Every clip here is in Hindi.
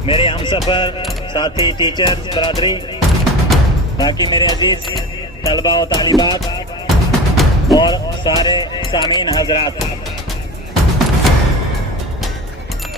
मेरे हमसफर साथी, टीचर्स, बरादरी, बाकी मेरे अजीज तलबा और तालिबात और सारे सामीन हजरात,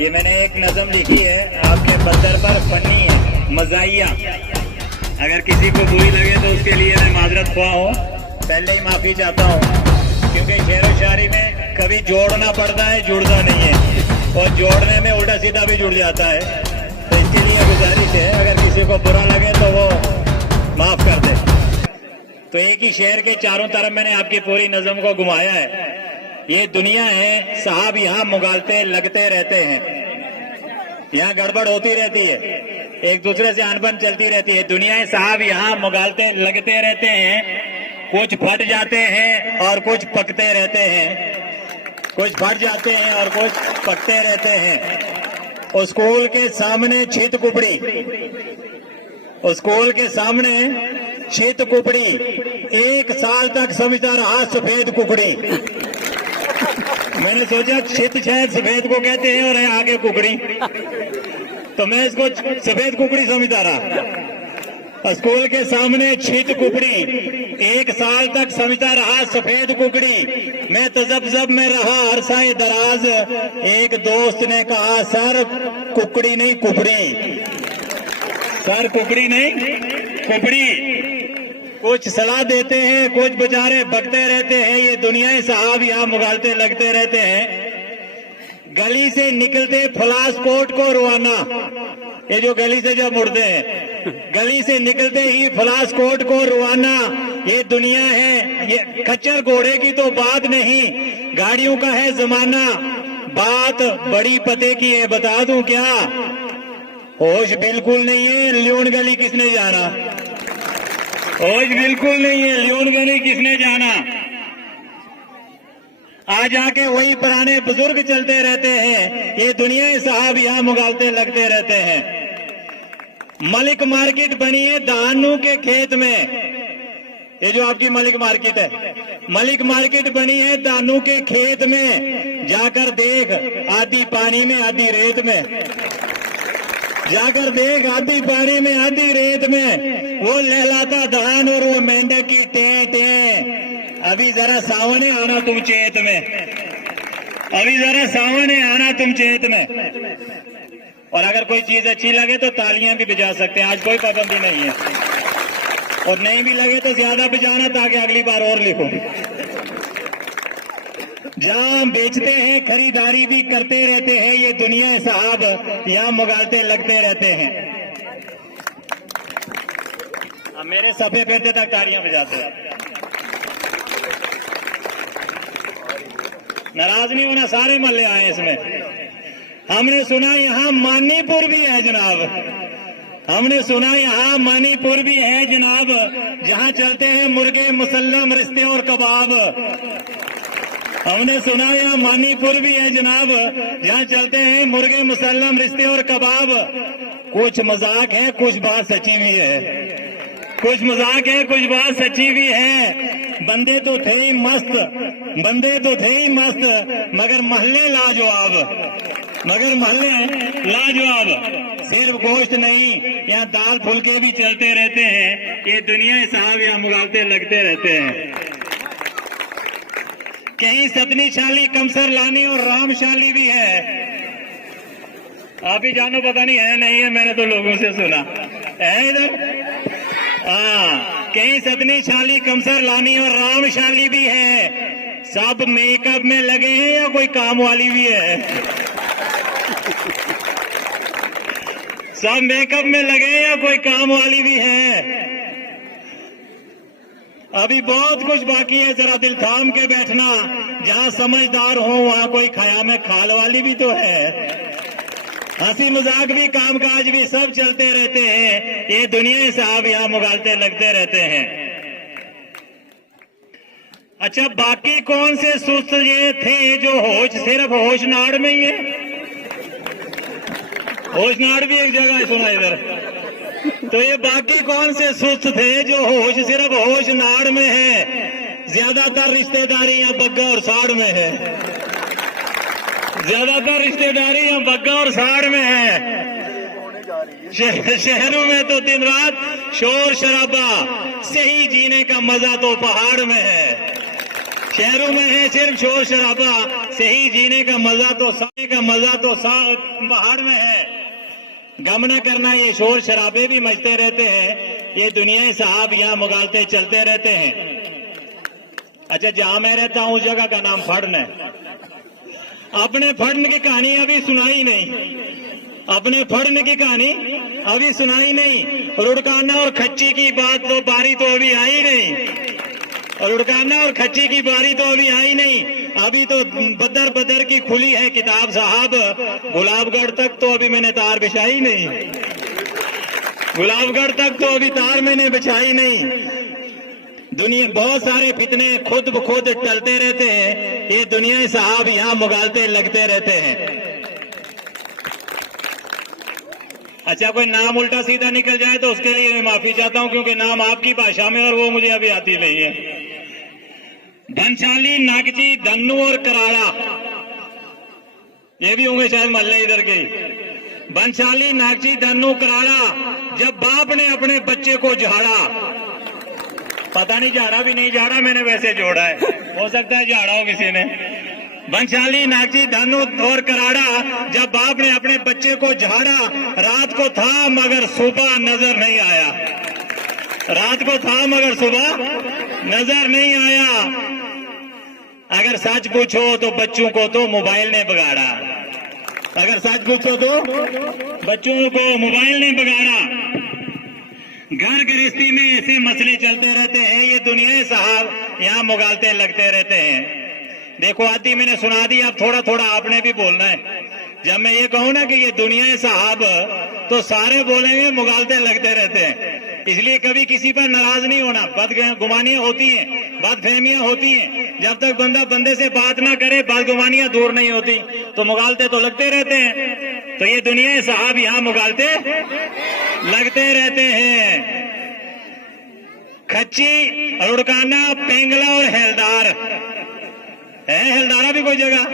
ये मैंने एक नज़म लिखी है आपके बदर पर फनी है मज़ाहिया। अगर किसी को बुरी लगे तो उसके लिए मैं माजरत ख्वाह हूँ, पहले ही माफ़ी चाहता हूँ, क्योंकि शेर व शायरी में कभी जोड़ना पड़ता है, जुड़ता नहीं है, और जोड़ने में उल्टा सीधा भी जुड़ जाता है। तो इसके लिए गुजारिश है, अगर किसी को बुरा लगे तो वो माफ़ कर दे। तो एक ही शेर के चारों तरफ मैंने आपकी पूरी नज़म को घुमाया है। ये दुनिया है साहब, यहाँ मुगालते लगते रहते हैं, यहाँ गड़बड़ होती रहती है, एक दूसरे से अनबन चलती रहती है। दुनिया है साहब, यहाँ मुगालते लगते रहते हैं, कुछ फट जाते हैं और कुछ पकते रहते हैं, कुछ फट जाते हैं और कुछ पकते रहते हैं। स्कूल के सामने छित कुपड़ी, स्कूल के सामने छित कुपड़ी, 1 साल तक समझता रहा सफेद कुकड़ी। मैंने सोचा छित शायद सफेद को कहते हैं और है आगे कुकड़ी, तो मैं इसको सफेद कुकड़ी समझता रहा। स्कूल के सामने छित कुकड़ी, 1 साल तक समझता रहा सफेद कुकड़ी। मैं तजब्जब में रहा अरसाए दराज, एक दोस्त ने कहा सर कुकड़ी नहीं कुकड़ी, सर कुकड़ी नहीं कुकड़ी। कुछ सलाह देते हैं, कुछ बेचारे बकते रहते हैं। ये दुनिया साहब यहाँ मुगालते लगते रहते हैं। गली से निकलते फलासकोट को रवाना, ये जो गली से जब मुड़ते हैं, गली से निकलते ही फलासकोट को रवाना। ये दुनिया है, ये खच्चर घोड़े की तो बात नहीं, गाड़ियों का है जमाना। बात बड़ी पते की है, बता दूं क्या, होश बिल्कुल नहीं है, ल्यून गली किसने जाना, होश बिल्कुल नहीं है, ल्यून गली किसने जाना। आ जाके वही पुराने बुजुर्ग चलते रहते हैं। ये दुनिया साहब यहाँ मुगालते लगते रहते हैं। मलिक मार्केट बनी है दानू के खेत में, ये जो आपकी मलिक मार्केट है, मलिक मार्केट बनी है दानू के खेत में। जाकर देख आधी पानी में आधी रेत में, जाकर देख आधी पानी में आधी रेत में, वो लहलाता धान और वो मेंढक की टें टें। अभी जरा सावने आना तुम चेत में, अभी जरा सावने आना तुम चेत में। और अगर कोई चीज अच्छी लगे तो तालियां भी बजा सकते हैं, आज कोई पाबंदी नहीं है, और नहीं भी लगे तो ज्यादा बजाना ताकि अगली बार और लिखो। जहां बेचते हैं खरीदारी भी करते रहते हैं। ये दुनिया साहब यहाँ मुगालते लगते रहते हैं। अब मेरे सफे फेरते तक तालियां बजाते हैं। नाराज नहीं होना, सारे मल्ले आए इसमें। हमने सुना यहाँ मानीपुर भी है जनाब, हमने सुना यहाँ मानीपुर भी है जनाब, जहाँ चलते हैं मुर्गे मुसल्लम रिश्ते और कबाब। हमने सुना यहाँ मानीपुर भी है जनाब, जहाँ चलते हैं मुर्गे मुसल्लम रिश्ते और कबाब। कुछ मजाक है, कुछ बात सच्ची भी है, कुछ मजाक है, कुछ बात सच्ची भी है। बंदे तो थे ही मस्त, बंदे तो थे ही मस्त, मगर महल्ले लाजवाब, मगर महल्ले लाजवाब। सिर्फ गोश्त नहीं, यहाँ दाल फुलके भी चलते रहते हैं। ये दुनिया साहब यहाँ मुगालते लगते रहते हैं। कहीं सतनी शाली कमसर लानी और रामशाली भी है। आप ही जानो, पता नहीं है नहीं है, मैंने तो लोगों से सुना है इधर। कहीं सतनी शाली कमसर लानी और रामशाली भी है। सब मेकअप में लगे हैं या कोई काम वाली भी है, सब मेकअप में लगे हैं या कोई काम वाली भी है। अभी बहुत कुछ बाकी है, जरा दिल थाम के बैठना। जहाँ समझदार हो वहाँ कोई खया में खाल वाली भी तो है। हंसी मजाक भी कामकाज भी सब चलते रहते हैं। ये दुनिया साहब यहाँ मुगालते लगते रहते हैं। अच्छा, बाकी कौन से सुस्त ये थे जो होश सिर्फ होशनाड़ में ही है? होशनाड़ भी एक जगह सुना इधर। तो ये बाकी कौन से सुस्त थे जो होश सिर्फ होशनाड़ में है? ज्यादातर रिश्तेदारियां बग्गा और साड़ में है, ज्यादातर रिश्तेदारी यहाँ बग्गा और साड़ में है। शहरों में तो दिन रात शोर शराबा, सही जीने का मजा तो पहाड़ में है। शहरों में है सिर्फ शोर शराबा, सही जीने का मजा तो पहाड़ में है। गम न करना, ये शोर शराबे भी मचते रहते हैं, ये दुनिया साहब यहाँ मुगालते चलते रहते हैं। अच्छा, जहां मैं रहता हूं उस जगह का नाम फड़न है। अपने फड़न की कहानी अभी सुनाई नहीं, अपने फड़न की कहानी अभी सुनाई नहीं। रुड़काना और खच्ची की बारी तो अभी आई नहीं, रुड़काना और खच्ची की बारी तो अभी आई नहीं। अभी तो बदर बदर की खुली है किताब साहब, गुलाबगढ़ तक तो अभी मैंने तार बिछाई नहीं, गुलाबगढ़ तक तो अभी तार मैंने बिछाई नहीं। दुनिया बहुत सारे फितने खुद ब खुद टलते रहते हैं, ये दुनिया साहब यहाँ मुगालते लगते रहते हैं। अच्छा, कोई नाम उल्टा सीधा निकल जाए तो उसके लिए मैं माफी चाहता हूं, क्योंकि नाम आपकी भाषा में और वो मुझे अभी आती नहीं है। धनशाली, नागजी, धन्नू और कराड़ा, ये भी होंगे शायद मल्ले इधर के। बनशाली, नागजी, धन्नू, कराड़ा, जब बाप ने अपने बच्चे को झाड़ा, पता नहीं झाड़ा भी नहीं झाड़ा, मैंने वैसे जोड़ा है, हो सकता है झाड़ा हो किसी ने। बनशाली, नागजी, धन्नू और कराड़ा, जब बाप ने अपने बच्चे को झाड़ा, रात को था मगर सुबह नजर नहीं आया, रात को था मगर सुबह नजर नहीं आया। अगर सच पूछो तो बच्चों को तो मोबाइल ने बिगाड़ा, अगर सच पूछो तो बच्चों को मोबाइल ने बिगाड़ा। घर गृहस्थी में ऐसे मसले चलते रहते हैं, ये दुनिया साहब यहाँ मुगालते लगते रहते हैं। देखो, आदि मैंने सुना दी, अब थोड़ा थोड़ा आपने भी बोलना है। जब मैं ये कहूँ ना कि ये दुनिया साहब, तो सारे बोलेंगे मुगालते लगते रहते हैं। इसलिए कभी किसी पर नाराज नहीं होना, बदगुमानियां होती हैं, बदफहमियां होती हैं। जब तक बंदा बंदे से बात ना करे, बदगुमानियां दूर नहीं होती, तो मुगालते तो लगते रहते हैं। तो ये दुनिया साहब यहाँ मुगालते लगते रहते हैं। खच्ची, रुड़काना, पेंगला और हेलदार है। हेलदारा भी कोई जगह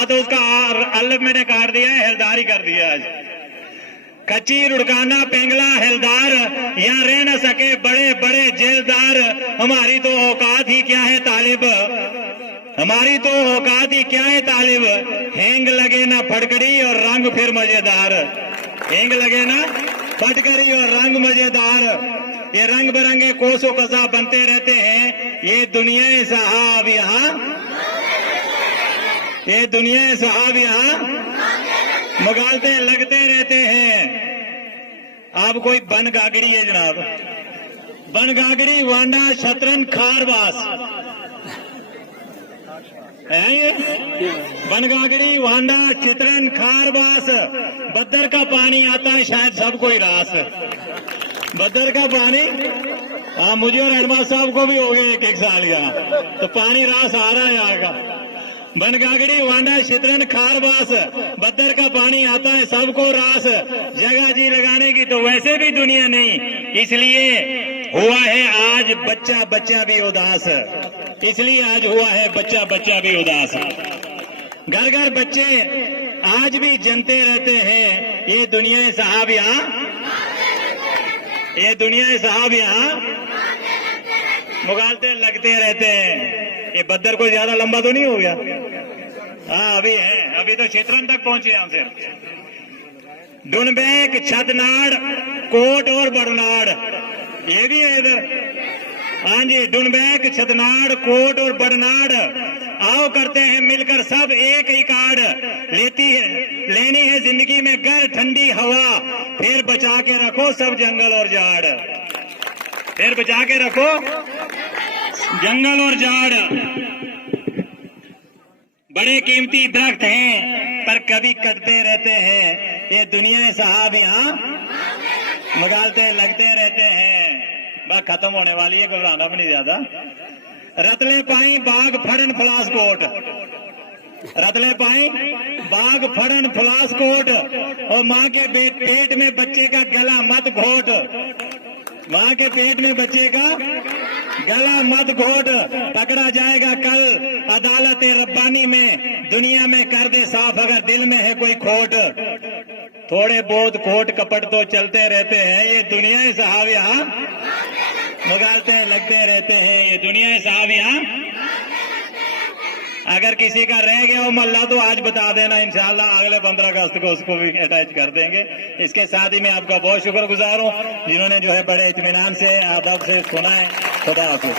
तो उसका अल्लब मैंने काट दिया है, हेलदार ही कर दिया आज। खच्ची, रुड़काना, पेंगला, हेलदार, यहाँ रह न सके बड़े बड़े जेलदार। हमारी तो औकात ही क्या है तालिब, हमारी तो औकात ही क्या है तालिब। हैंग लगे ना फटकड़ी और रंग फिर मजेदार, हैंग लगे ना फटकड़ी और रंग मजेदार। ये रंग बिरंगे कोसों कसा बनते रहते हैं, ये दुनिया साहब यहाँ, ये दुनिया साहब यहाँ मुगालते लगते रहते हैं। अब कोई बन गागड़ी है जनाब, बन गागड़ी, वांडा, शतरन, खारबास है ये। बन गागड़ी, वांडा, चितरन, खारबास। बद्दर का पानी आता है शायद सबको ही रास, बद्दर का पानी। मुझे और हेडमास्टर साहब को भी हो गए एक साल यहाँ, तो पानी रास आ रहा है यहाँ का। बनगागड़ी, वांडा, शितरन, खारबास, बद्दर का पानी आता है सबको रास। जगह जी लगाने की तो वैसे भी दुनिया नहीं, इसलिए हुआ है आज बच्चा बच्चा भी उदास, इसलिए आज हुआ है बच्चा बच्चा भी उदास। घर घर बच्चे आज भी जनते रहते हैं, ये दुनिया साहब यहाँ, ये दुनिया साहब यहाँ मुगालते लगते रहते हैं। ये बद्दर को ज्यादा लंबा तो नहीं हो गया? हाँ अभी है, अभी तो क्षेत्रन तक पहुंचे हम से। डुनबैक, छतनाड़, कोट और बड़नाड़, ये भी है इधर। हाँ जी, डुनबैक, छतनाड़, कोट और बड़नाड़, आओ करते हैं मिलकर सब एक ही कार्ड। लेनी है जिंदगी में घर ठंडी हवा, फिर बचा के रखो सब जंगल और झाड़, फिर बचा के रखो जंगल और झाड़। बड़े कीमती दरख्त हैं पर कभी कटते रहते हैं, ये दुनिया साहब यहाँ मुगालते लगते रहते हैं। बस खत्म होने वाली है, घबराना भी नहीं ज्यादा। रतले पाई बाग फड़न फलासकोट, रतले पाई बाग फड़न फलासकोट, और माँ के पेट में बच्चे का गला मत घोट, माँ के पेट में बच्चे का गला मत घोट। पकड़ा जाएगा कल अदालत रब्बानी में, दुनिया में कर दे साफ अगर दिल में है कोई खोट। थोड़े बहुत खोट कपट तो चलते रहते हैं, ये दुनिया साहब यहाँ मुगालते लगते रहते हैं, ये दुनिया साहब यहाँ। अगर किसी का रह गया हो मल्ला तो आज बता देना, इंशाल्लाह अगले 15 अगस्त को उसको भी अटैच कर देंगे। इसके साथ ही मैं आपका बहुत शुक्रगुजार हूँ जिन्होंने जो है बड़े इत्मीनान से आदब से सुना है। खुदा हाफिज़।